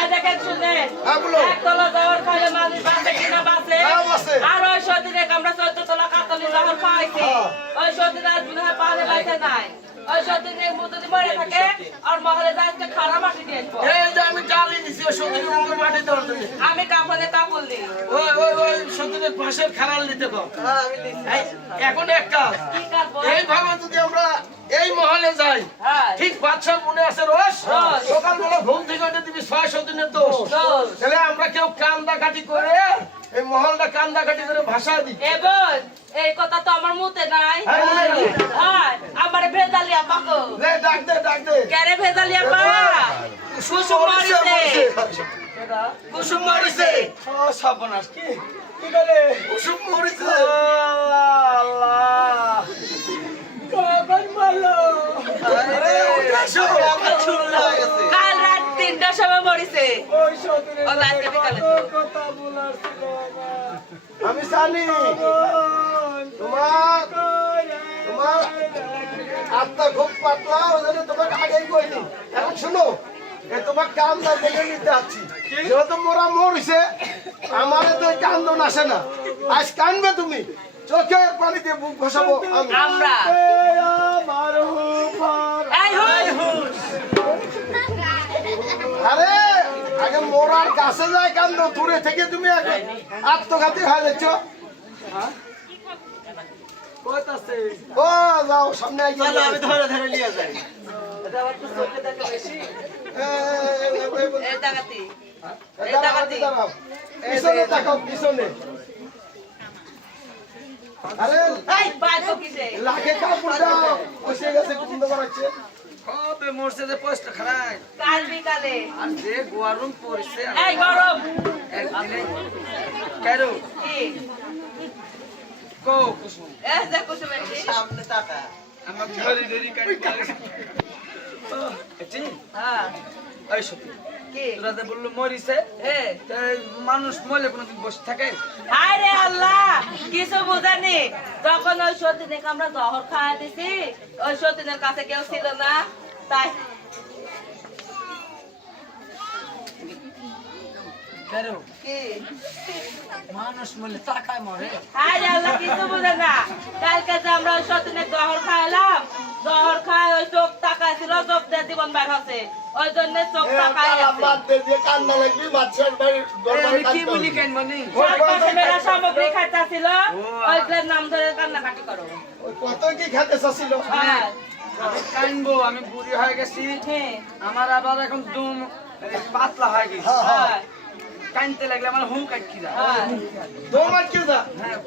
এই দেখেন শুনে হ্যাঁ বলো একতলা যাওয়ার খাইলে মানুষ বাঁচে কিনা বাঁচে হ্যাঁ বাসে আর ওই সতীনে আমরা 14 তলা কাতলি যাওয়ার খাইছি ওই সতীনে আজ মনে হয় পালে বাইতে নাই ওই সতীনের মতো মরে থাকে আর মহলে যাইতে খারাপ মাটি দিয়ে আসবো এই যে আমি জানি দিছি ওই সতীনের মুখে মাটি দেওয়ার জন্য আমি কাপড়ে কাপড় দিই ওই সতীনের পাশের খারাল দিতে কো হ্যাঁ আমি দিছি এখন এক কাজ কি কাজ এইভাবে যদি আমরা এই মহলে যাই হ্যাঁ ঠিক বাদশার মনে আছে রোজ সকালবেলা ঘুম থেকে উঠে দিবি 600 দিনের দোষ তাহলে আমরা কেউ কান্দা কাটি করে এই মহলটা কান্দা কাটি করে ভাষা দিই এবার এই কথা তো আমার মুতে নাই হ্যাঁ আমার ভেজালিয়া পাকো লে ডাক দে কেরে ভেজালিয়া পা কুসুম মারিছে কুসুম মারিছে ও সর্বনাশ কি করে কুসুম মরিছে আল্লাহ কখন বলো আরে উঠাশো আমার চুল্লা হয়ে গেছে কাল রাত 3টার সময় মরিছে ওই সতীনের ও রাতে বিকালে কথা বলার ছিল আমি জানি তোমার আত্মা খুব পাতলা ওজন্য তোমাকে আগেই কইনি এখন শুনো এই তোমার কান্দা দেখে নিতে আসছি যেহেতু মোরা মরছে আমারে তো কান্দন আসে না আজ কানবে তুমি চোখে পানি দিয়ে বুক ভাসাবো আমরা এই হুশ আরে আগে মোরার কাছে যায় কান্দ দূরে থেকে তুমি আগে আত্মঘাতী হয়ে যাচ্ছ ও যাও সামনে আমি ধরে ধরে নিয়ে যাই এই ডাকাতি পিছনে তাকাও পিছনে আরে এই বাইকো কিসে লাগে কাপড়টা বসে গেছে কুন্দ করাচ্ছে কবে মরছে যে পোস্টটা খারাই কাল বিকালে আর যে গরম পড়ছে এই গরম একদিনে কেরো কি কো কুসুম এই যে কুসুম এসে সামনে টাকা আমার ধরে ধরে কাটি এটি হ্যাঁ এই সত্যি কি তোরা যে বললো মরিছে এ তাই মানুষ মরলে কোনোদিন বসে থাকে আরে আল্লাহ কিছু বুঝানি যখন ওই সতীনে আমরা জহর খাওয়া দিছি ওই সতীনের কাছে কেউ ছিল না তাই কেরো কি মানুষ মরলে টাকায় মরে আরে আল্লাহ কিছু বুঝে না কালকে যে আমরা ওই সতীনের জহর খাইলাম জহর খায় ওই চোখ তাকাইছিল চোখ দিয়ে জীবন বাইর হচ্ছে ওই জন্য চোখ তাকাই আছে কান্না লাগবে বাচ্চার বাড়ির আমি কি বলি কেন মনি পাশে মেলা সামগ্রী খাইতেছিল ওইগুলোর নাম ধরে কান্নাকাটি করো কত কি খেতে চাচ্ছিল হ্যাঁ আমি কাইনবো আমি বুড়ি হয়ে গেছি হ্যাঁ আমার আবার এখন দুম পাতলা হয়ে গেছে হ্যাঁ কাইনতে লাগলে আমার হুক আটকি যায় হ্যাঁ তোমার কি দা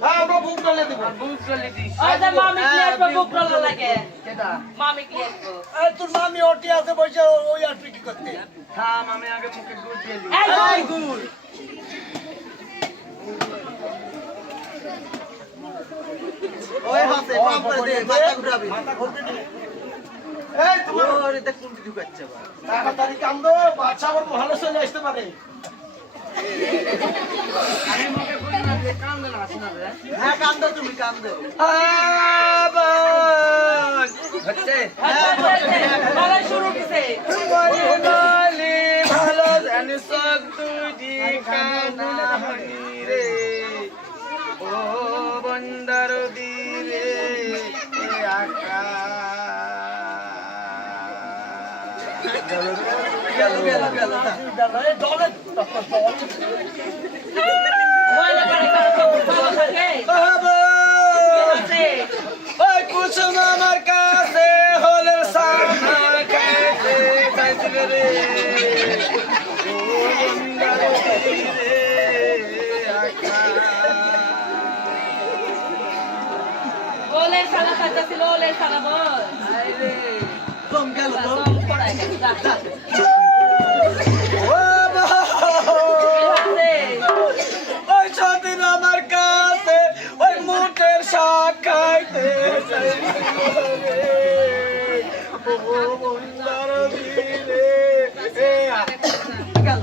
হ্যাঁ আমরা বুক ডালে দেব বুক চলে দিস ওই যে মামি কি আসবো বুক রোল লাগে কেডা মামি কি আসবো তোর মামি ওটি আছে বসে ওই আর কি করতে থাম আমি আগে মুখে গুড় দিয়ে দিই এই গুড় ওই হাতে পাম্প দে মাথা ঘুরাবে মাথা ঘুরতে দে এই তোমার ওরে দেখ কোন কিছু কাটছে বা তাড়াতাড়ি কান্দো বাচ্চা আবার মহলে চলে আসতে পারে আমি মুখে গুড় না দিয়ে কান্দে না আসে না রে হ্যাঁ কান্দো তুমি কান্দো আবার হচ্ছে বলা শুরু কিসে বলি ভালো জানি সব তুই কানা হনি রে ও বন্দর দিরে আকা বলে করে কারো ভালো থাকে আছে ওই কুসুম আমার কাছে হলে সামনা খাইতে খাইছিল রে ও বন্দর দিরে আকা ওলের সালা খাইতেছিল ওলের সালা বল আইরে কম গেল তো কম পড়াই গেছে ও আছে ওই সতীন আমার কাছে ওই মুটের শাক খাইতে ও বন্দার দিলে গেল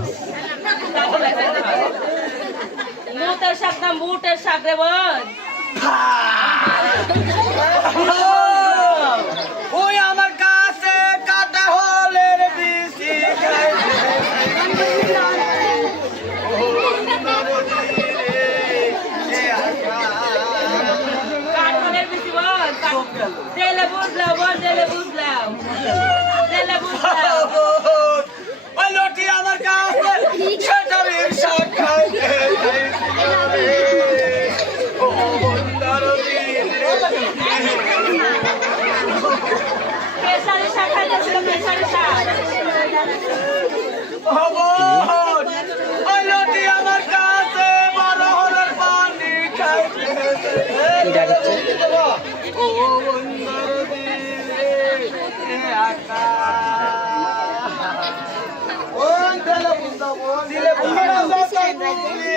মুটের শাক না মুটের শাক রে বোন ওই আমার কাছে কাটা হলের বিসি খাইতে ওই লটি আমার কাছে বড় হলের পানি খাইতে ও বন্ধুর দিলে ওই দিলে বুঝা ওই দিলে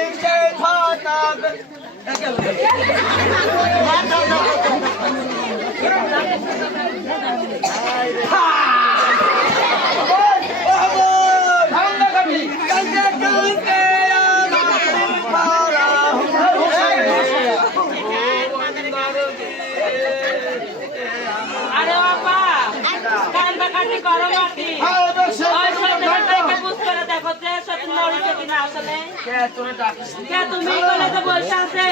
আরে বাবা কান্দা কাটি করো নাকি ওই সত্যি বুঝ করে দেখো যে সত্যি মরিছে কিনা আসলে কে তুমি কলেজে বসে আছে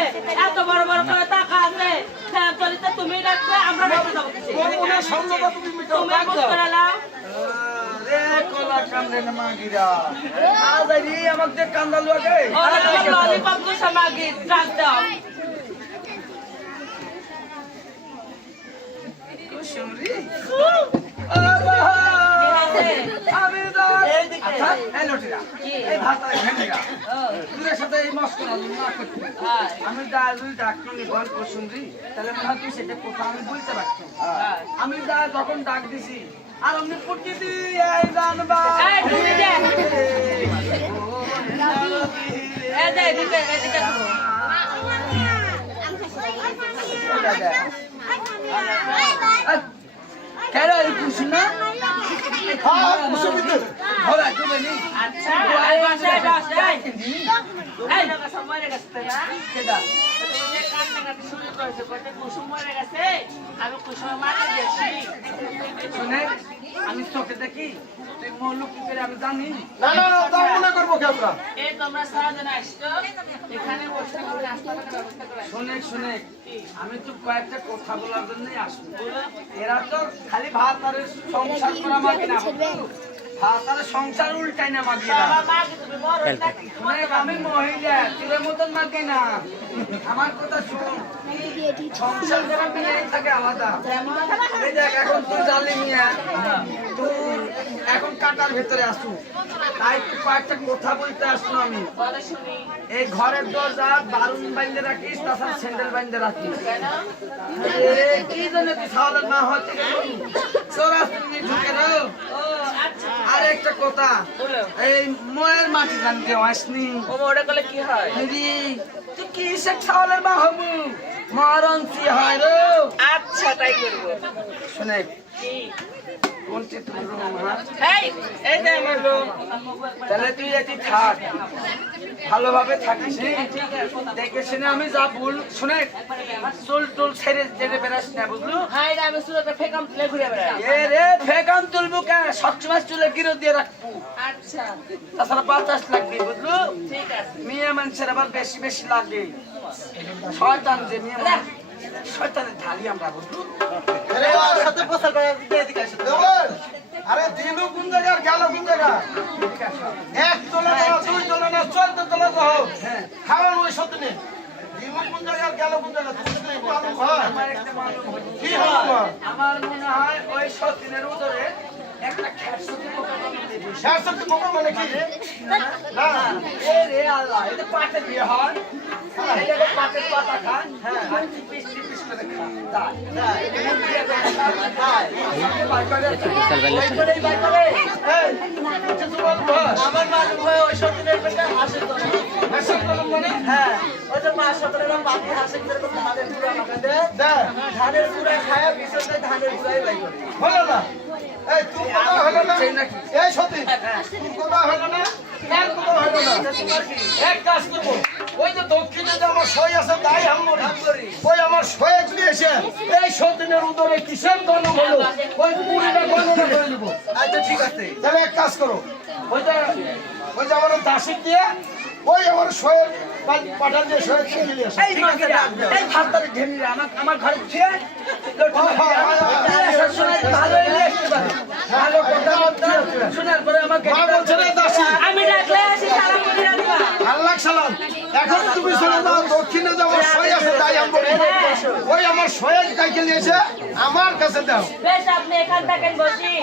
এত বড় বড় করে টাকা আছে চলিতে তুমি ডাকবে আমরা ডাকতে যাবো তুমি বুঝ করে নাও আমাকে কান্দা লোকে ললিপপ দুশো মাগি ডাক দাও আমি যখন ডাক দিছি আর অমনি ফুটি দিয়ে জানবা কেন খুশি না হ্যাঁ মুসুবিতে হবে তুমি নি আচ্ছা এই বাসায় বাসায় এই টাকা সময় গেছে না কেডা কান্নাকাটি শুরু করেছে কত কুসুম মরে গেছে আমি কুসুম মাকে দেখি শুনে আমি চোখে দেখি তুই মহলু কি করে আমি জানি না না তা মনে করবো কি আমরা এই তোমরা সারাদিন আসছো এখানে বসে করে নাস্তা করার ব্যবস্থা করে শুনে শুনে আমি তো কয়েকটা কথা বলার জন্যই আসবো এরা তো খালি ভাত আর সংসার করা মাগে না ভাত আর সংসার উল্টাই না মাগে না আমার মাকে তুমি মরো নাকি শুনে আমি মহিলা তোর মতন মাগে না আমার কথা শুন সংসার করা মেয়ে থাকে আলাদা এই দেখ এখন তুই জালি মিয়া তুই এখন কাটার ভিতরে আসু তাই তুই কয়েকটা কথা বলতে আসলো আমি বলে শুনি এই ঘরের দরজা বারুন বাইন্দে রাখিস তাছাড়া স্যান্ডেল বাইন্দে রাখিস কেন কি জন্য তুই ছাওয়ালের মা হতে গেলি চোরা তুমি ঢুকে রো ও আচ্ছা আর একটা কথা বলো এই ময়ের মাটি জানতে আসনি ও ওটা করলে কি হয় তুই কি সে ছাওয়ালের মা হবু মরণসি হয় রো আচ্ছা তাই করবো শুনে কি কোনটি তোর রুম হ্যাঁ এই এই যে আমার লোক তাহলে তুই এটি থাক ভালোভাবে থাকিস দেখে শুনে আমি যা ভুল শুনে চুল টুল ছেড়ে যেতে বেড়াস না বুঝলু হাই রে আমি সুরতে ফেকাম তুলে ঘুরে বেড়াই এ রে ফেকান তুলবো কে সবসময় চুলে গিরো দিয়ে রাখবো আচ্ছা তাছাড়া বাতাস লাগবে বুঝলু ঠিক আছে মেয়ে মানুষের আবার বেশি বেশি লাগে শয়তান যে মেয়ে মানুষ, শয়তানের ঢালি আমরা বুঝলু সাথে প্রচার করে দিকে আসে আরে দিলু কোন জায়গা গেল কোন জায়গা এক তলা না দুই তলা না 14 তলা তো হোক খাওয়ার ওই সত্য নেই দিলু কোন জায়গা গেল কোন জায়গা তুমি তো মালুম হয় আমার একটা মালুম হলো। কি হলো আমার মনে হয় ওই সতীনের উদরে একটা খ্যাটসতি পোকা জন্মতে বসে। স্যার সত্যি বোকা মানে কি না এ রে আল্লাহ, এটা পাটের বিয়ে হয়। এটাকে পাটের পাতা খান, আর চিপিস চিপিস করে খান। তাই। মুরগি এত খান, তাই। বাই করে, বাই করে। এই এটা তোমার ভাই আমার মালুম হয় ওই সতীনের পেটে হাসির জন্য। হাসির কলম মানে হ্যাঁ, ওই যে মা সতীনেরা বাকি হাসির করে ধানের গুঁড়া মাখাতে দেয়। দে ধানের গুঁড়া খায়া পিছনে ধানের গুঁড়াই বাই করে। হলো না এই তুমি কথা হলো না সেই নাকি? এই সত্যি তুমি কথা হলো না এক কথা হলো না এক কাজ করবো ওই যে দক্ষিণে যে আমার সই আছে তাই হামরি ওই আমার সই যদি এসে এই সতীনের উদরে কিসের গণন হলো ওই পুরীটা গণনা করে নেবো আচ্ছা ঠিক আছে। তাহলে এক কাজ করো ওই যে আমার দাসী দিয়ে ওই আমার সয়ের পাঠান দিয়ে সয়ের খেয়ে নিয়ে আসো এই মাগিরা, এই ভাতটারে ঢেমিরা আমার ঘরে খেয়ে ভালো এলে আসতে পারে। ভালো কথা বলতে শোনার পরে আমাকে মা বলছে না দাসী আমি ডাকলে আসি সালাম করে দিবা আল্লাহ সালাম এখন তুমি চলে যাও দক্ষিণে যে আমার সই আছে তাই দাই হাম্বরি ওই আমার সয়েক দাইকে নিয়েছে আমার কাছে দাও বেশ আপনি এখান থাকেন বসি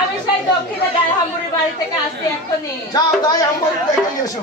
আমি সেই দক্ষিণে গায়ে হাম্বুরির বাড়ি থেকে আসছি এক্ষুনি যাও দাই হাম্বরি দাইকে নিয়ে এসো